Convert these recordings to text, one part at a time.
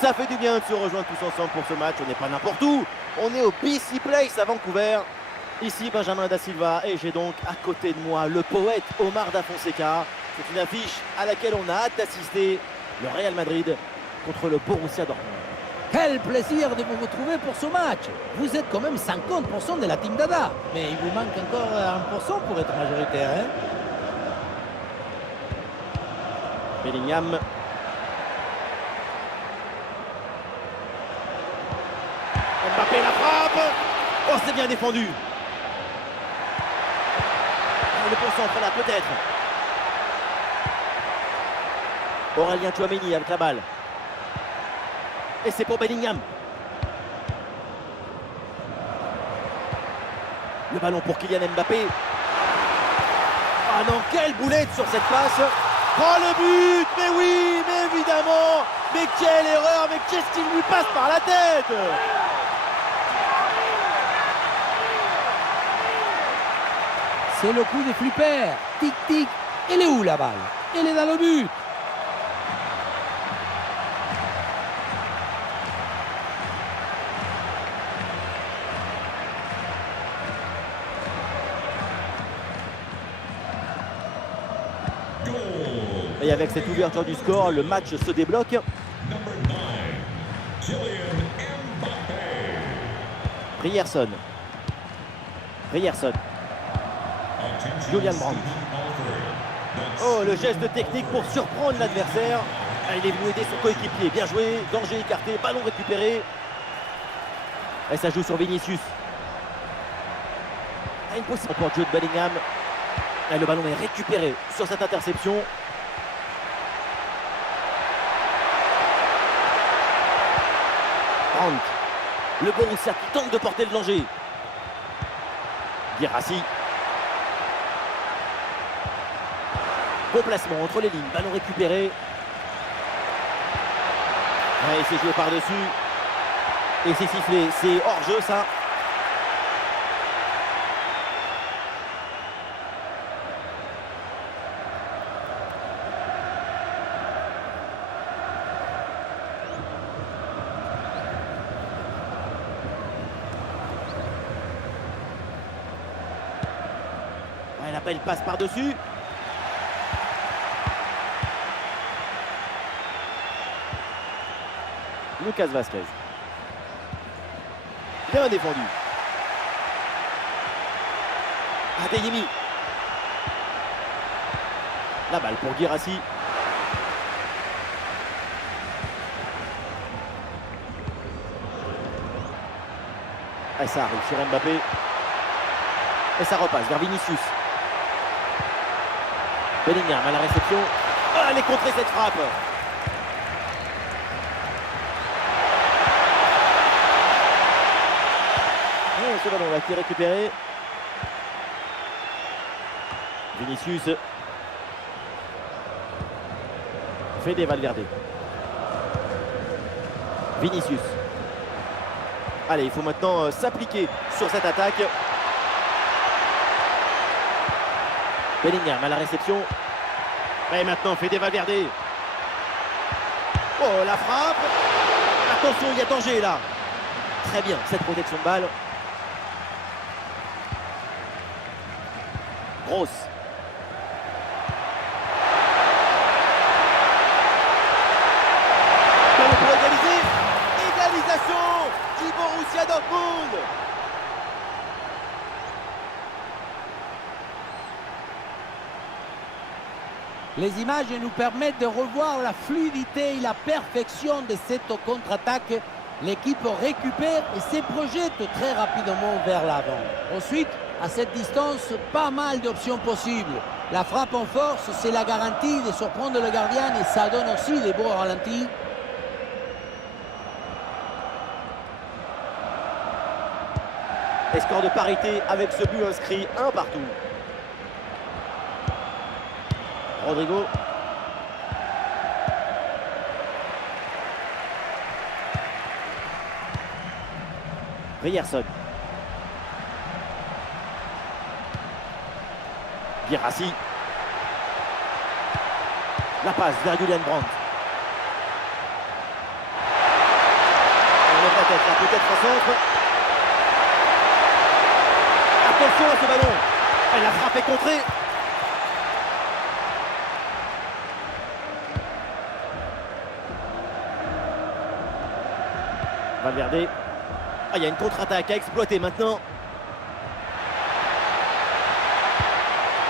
Ça fait du bien de se rejoindre tous ensemble pour ce match. On n'est pas n'importe où. On est au BC Place à Vancouver. Ici, Benjamin Da Silva. Et j'ai donc à côté de moi le poète Omar Da Fonseca. C'est une affiche à laquelle on a hâte d'assister. Le Real Madrid contre le Borussia Dortmund. Quel plaisir de vous retrouver pour ce match. Vous êtes quand même 50% de la team Dada. Mais il vous manque encore 1% pour être majoritaire. Hein? Bellingham. Mbappé la frappe. Oh, c'est bien défendu. Le bon centre là, peut-être. Aurélien Tchouaméni avec la balle. Et c'est pour Bellingham. Le ballon pour Kylian Mbappé. Ah non, quelle boulette sur cette passe. Oh, le but. Mais oui, mais évidemment. Mais quelle erreur. Mais qu'est-ce qu'il lui passe par la tête. C'est le coup de flipper. Tic, tic. Elle est où la balle? Elle est dans le but. Et avec cette ouverture du score, le match se débloque. Ryerson. Julian Brandt. Oh, le geste technique pour surprendre l'adversaire. Il est venu aider son coéquipier. Bien joué. Danger écarté. Ballon récupéré. Et ça joue sur Vinicius. Une possible pour Jude Bellingham. Et le ballon est récupéré sur cette interception. Brandt. Le Borussia qui tente de porter le danger. Guirassy. Bon placement entre les lignes, ballon récupéré. Ouais, c'est joué par-dessus. Et c'est sifflé, c'est hors-jeu ça. Ouais, l'appel passe par-dessus. Lucas Vazquez. Bien défendu. Adeyemi. La balle pour Guirassy. Et ça arrive sur Mbappé. Et ça repasse vers Vinicius. Bellingham à la réception. Oh, elle est contrée cette frappe. Ce ballon là qui est récupéré. Vinicius. Fede Valverde. Vinicius. Allez, il faut maintenant s'appliquer sur cette attaque. Bellingham à la réception. Et maintenant Fede Valverde. Oh, la frappe. Attention, il y a danger là. Très bien, cette protection de balle. Grosse. Ballon pour égaliser. Égalisation du Borussia Dortmund. Les images nous permettent de revoir la fluidité et la perfection de cette contre-attaque. L'équipe récupère et se projette très rapidement vers l'avant. Ensuite, à cette distance, pas mal d'options possibles. La frappe en force, c'est la garantie de surprendre le gardien et ça donne aussi des beaux ralentis. Et score de parité avec ce but inscrit, un partout. Rodrigo. Ryerson. Guirassy. La passe vers Julian Brandt. sera peut-être un centre. Attention à ce ballon. Elle a frappé contrée. Valverde. Ah, il y a une contre-attaque à exploiter maintenant.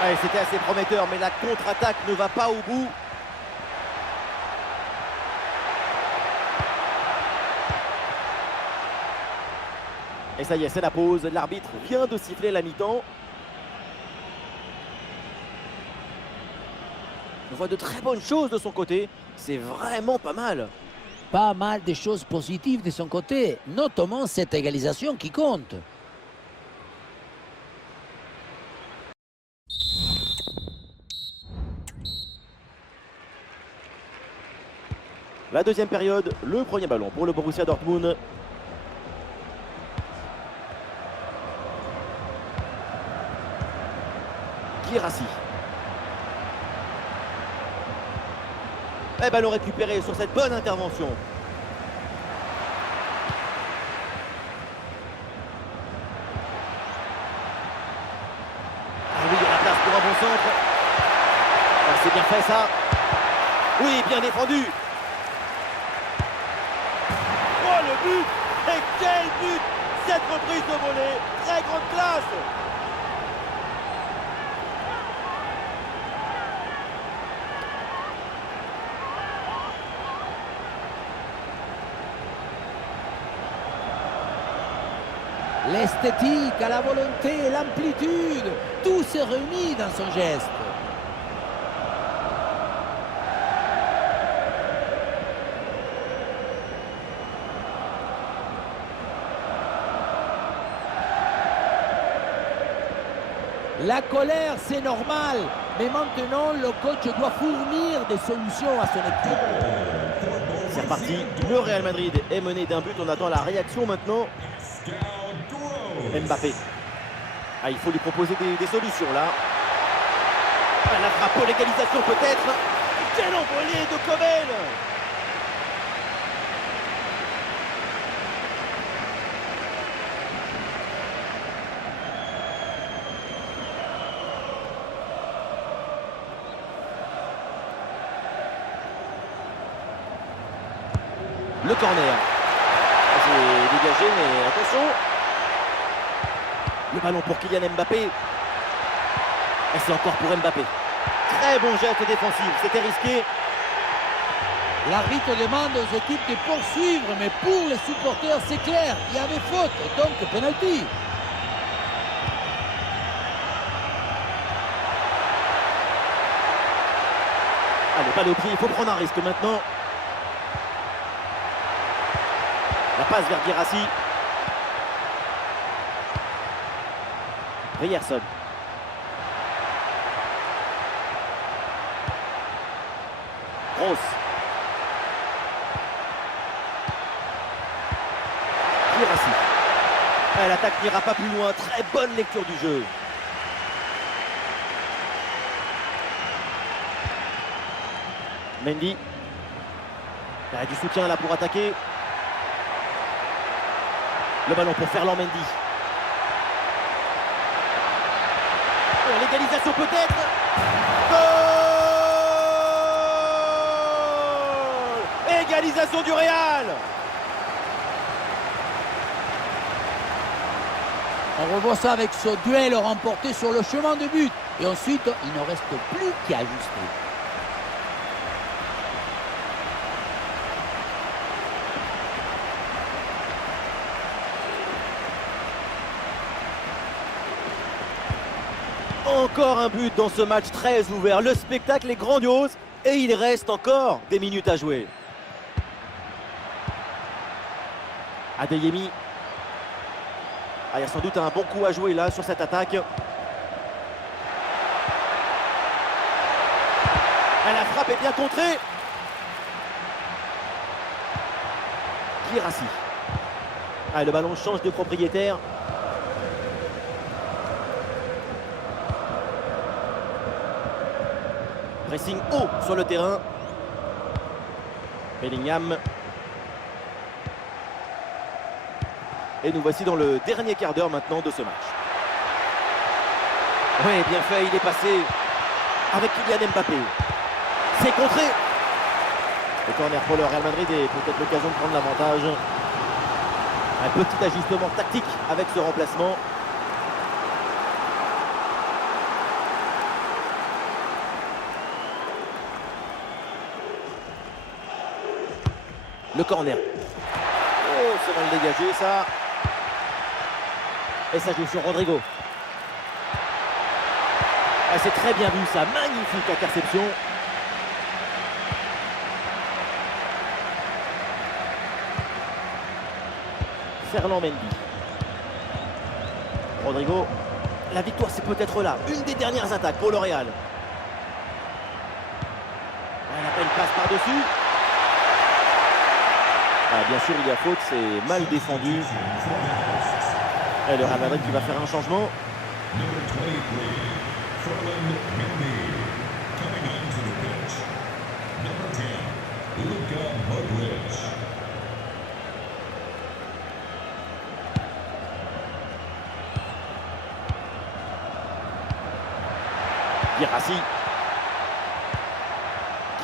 Ouais, c'était assez prometteur, mais la contre-attaque ne va pas au bout. Et ça y est, c'est la pause. L'arbitre vient de siffler la mi-temps. On voit de très bonnes choses de son côté. C'est vraiment pas mal. Pas mal de choses positives de son côté, notamment cette égalisation qui compte. La deuxième période, le premier ballon pour le Borussia Dortmund. Guirassy. Et ballon récupéré sur cette bonne intervention. Ah oui, il y a la place pour un bon centre. Ah, c'est bien fait ça. Oui, bien défendu. Oh le but! Et quel but! Cette reprise de volée, très grande classe! L'esthétique, la volonté, l'amplitude, tout s'est réuni dans son geste. La colère, c'est normal, mais maintenant, le coach doit fournir des solutions à son équipe. C'est reparti, le Real Madrid est mené d'un but, on attend la réaction maintenant. Mbappé. Ah, il faut lui proposer des solutions là. Ah, la frappe pour l'égalisation peut-être. Quel envolé de Kobel! Le corner. C'est dégagé, mais attention. Le ballon pour Kylian Mbappé. Et c'est encore pour Mbappé. Très bon geste défensif, c'était risqué. L'arbitre demande aux équipes de poursuivre, mais pour les supporters, c'est clair, il y avait faute, donc penalty. Allez, pas au pied, il faut prendre un risque maintenant. La passe vers Guirassy. Ryerson. Gross. Guirassy. L'attaque n'ira pas plus loin. Très bonne lecture du jeu. Mendy. Il y a du soutien là pour attaquer. Le ballon pour Ferland Mendy. Oh, l'égalisation peut-être. Goal! Égalisation du Real. On revoit ça avec ce duel remporté sur le chemin de but. Et ensuite, il ne reste plus qu'à ajuster. Encore un but dans ce match très ouvert. Le spectacle est grandiose et il reste encore des minutes à jouer. Adeyemi. Ah, il y a sans doute un bon coup à jouer là sur cette attaque. La frappe est bien contrée. Guirassy. Ah, le ballon change de propriétaire. Pressing haut sur le terrain. Bellingham. Et nous voici dans le dernier quart d'heure maintenant de ce match. Oui, bien fait, il est passé avec Kylian Mbappé. C'est contré. Le corner pour le Real Madrid et peut-être l'occasion de prendre l'avantage. Un petit ajustement tactique avec ce remplacement. Le corner. Oh, c'est mal dégagé ça. Et ça joue sur Rodrigo. Ah, c'est très bien vu ça. Magnifique interception. Ferland Mendy. Rodrigo. La victoire, c'est peut-être là. Une des dernières attaques pour le Real. Un appel passe par-dessus. Ah, bien sûr, il y a faute. C'est mal défendu. Et le Real Madrid qui va faire un changement.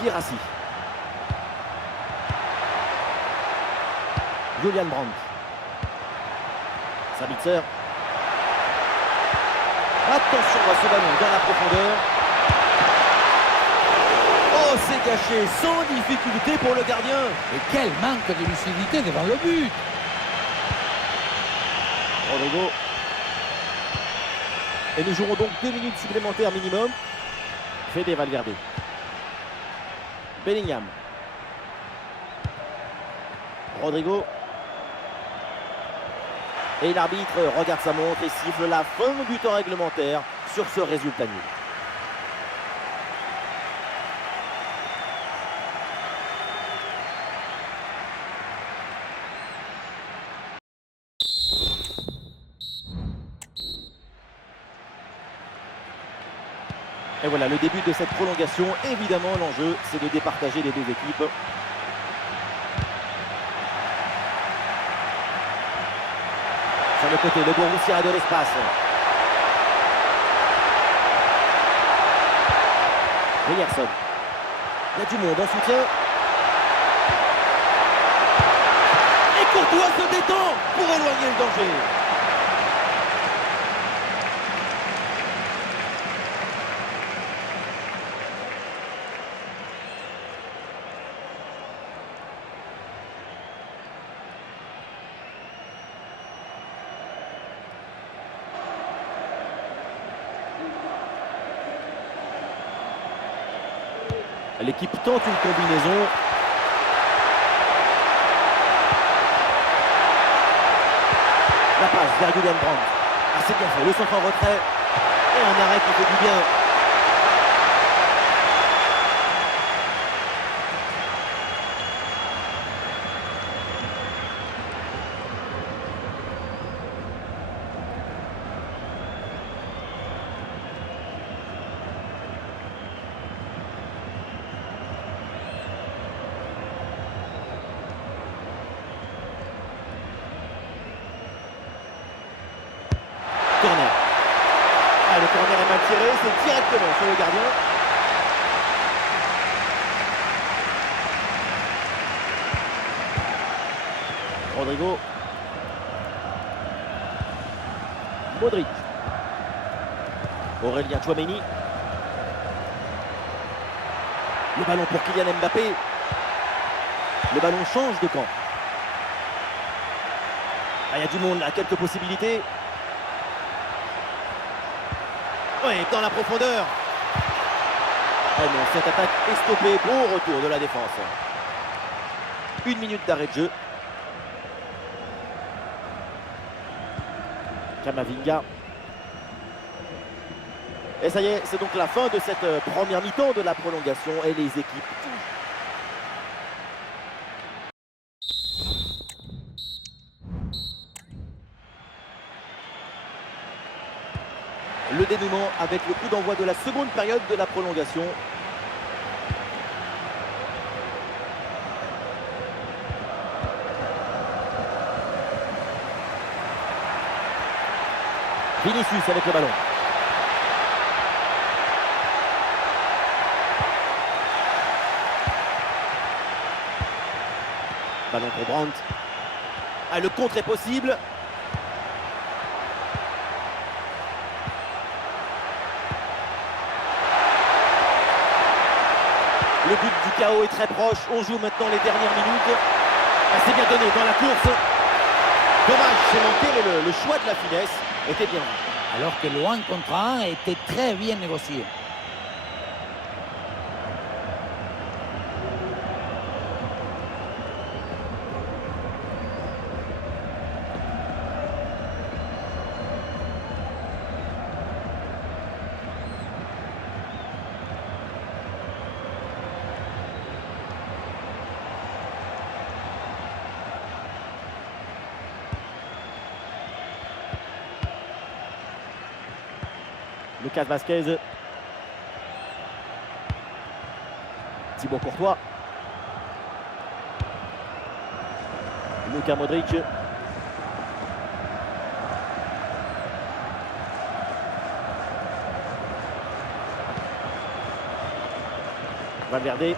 Guirassy. Julian Brandt. Sabitzer. Attention à ce ballon dans la profondeur. Oh, c'est gâché sans difficulté pour le gardien. Et quel manque de lucidité devant le but. Rodrigo. Et nous jouerons donc 2 minutes supplémentaires minimum. Fede Valverde. Bellingham. Rodrigo. Et l'arbitre regarde sa montre et siffle la fin du temps réglementaire sur ce résultat nul. Et voilà le début de cette prolongation. Évidemment, l'enjeu, c'est de départager les deux équipes. Sur le côté, le Borussia a de l'espace. Ryerson. Il y a du monde en soutien. Et Courtois se détend pour éloigner le danger. L'équipe tente une combinaison. La passe vers Julian Brandt. Ah, c'est bien fait. Le centre en retrait. Et un arrêt qui fait du bien. Corner. Ah, le corner est mal tiré, c'est directement sur le gardien. Rodrigo. Modric. Aurélien Tchouaméni. Le ballon pour Kylian Mbappé. Le ballon change de camp. Ah, il y a du monde là, quelques possibilités. Oui, dans la profondeur. Oh non, cette attaque est stoppée. Bon retour de la défense. 1 minute d'arrêt de jeu. Camavinga. Et ça y est, c'est donc la fin de cette première mi-temps de la prolongation et les équipes. Le dénouement avec le coup d'envoi de la seconde période de la prolongation. Vinicius avec le ballon. Ballon pour Brandt. Ah, le contre est possible. Le but du chaos est très proche. On joue maintenant les dernières minutes. Ah, c'est bien donné dans la course. Dommage, c'est manqué, mais le choix de la finesse était bien vu. Alors que le 1 contre 1 était très bien négocié. Lucas Vazquez. Thibaut Courtois. Luka Modric. Valverde.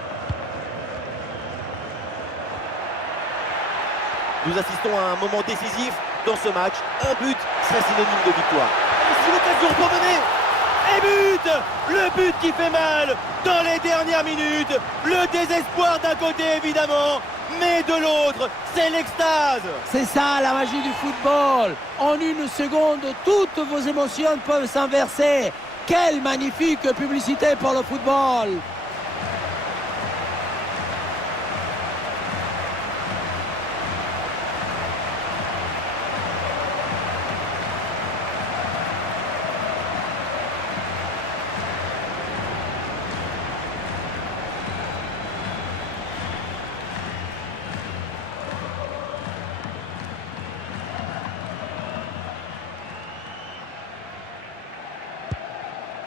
Nous assistons à un moment décisif dans ce match. Un but serait synonyme de victoire. Et si l'occasion pour mener. Et but! Le but qui fait mal dans les dernières minutes. Le désespoir d'un côté évidemment, mais de l'autre, c'est l'extase. C'est ça la magie du football. En une seconde, toutes vos émotions peuvent s'inverser. Quelle magnifique publicité pour le football!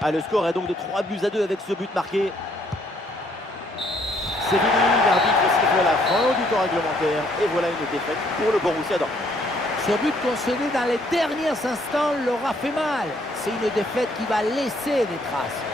Ah, le score est donc de 3-2 avec ce but marqué. C'est fini, l'arbitre siffle la fin du temps réglementaire. Et voilà une défaite pour le Borussia Dortmund. Ce but concédé dans les derniers instants leur a fait mal. C'est une défaite qui va laisser des traces.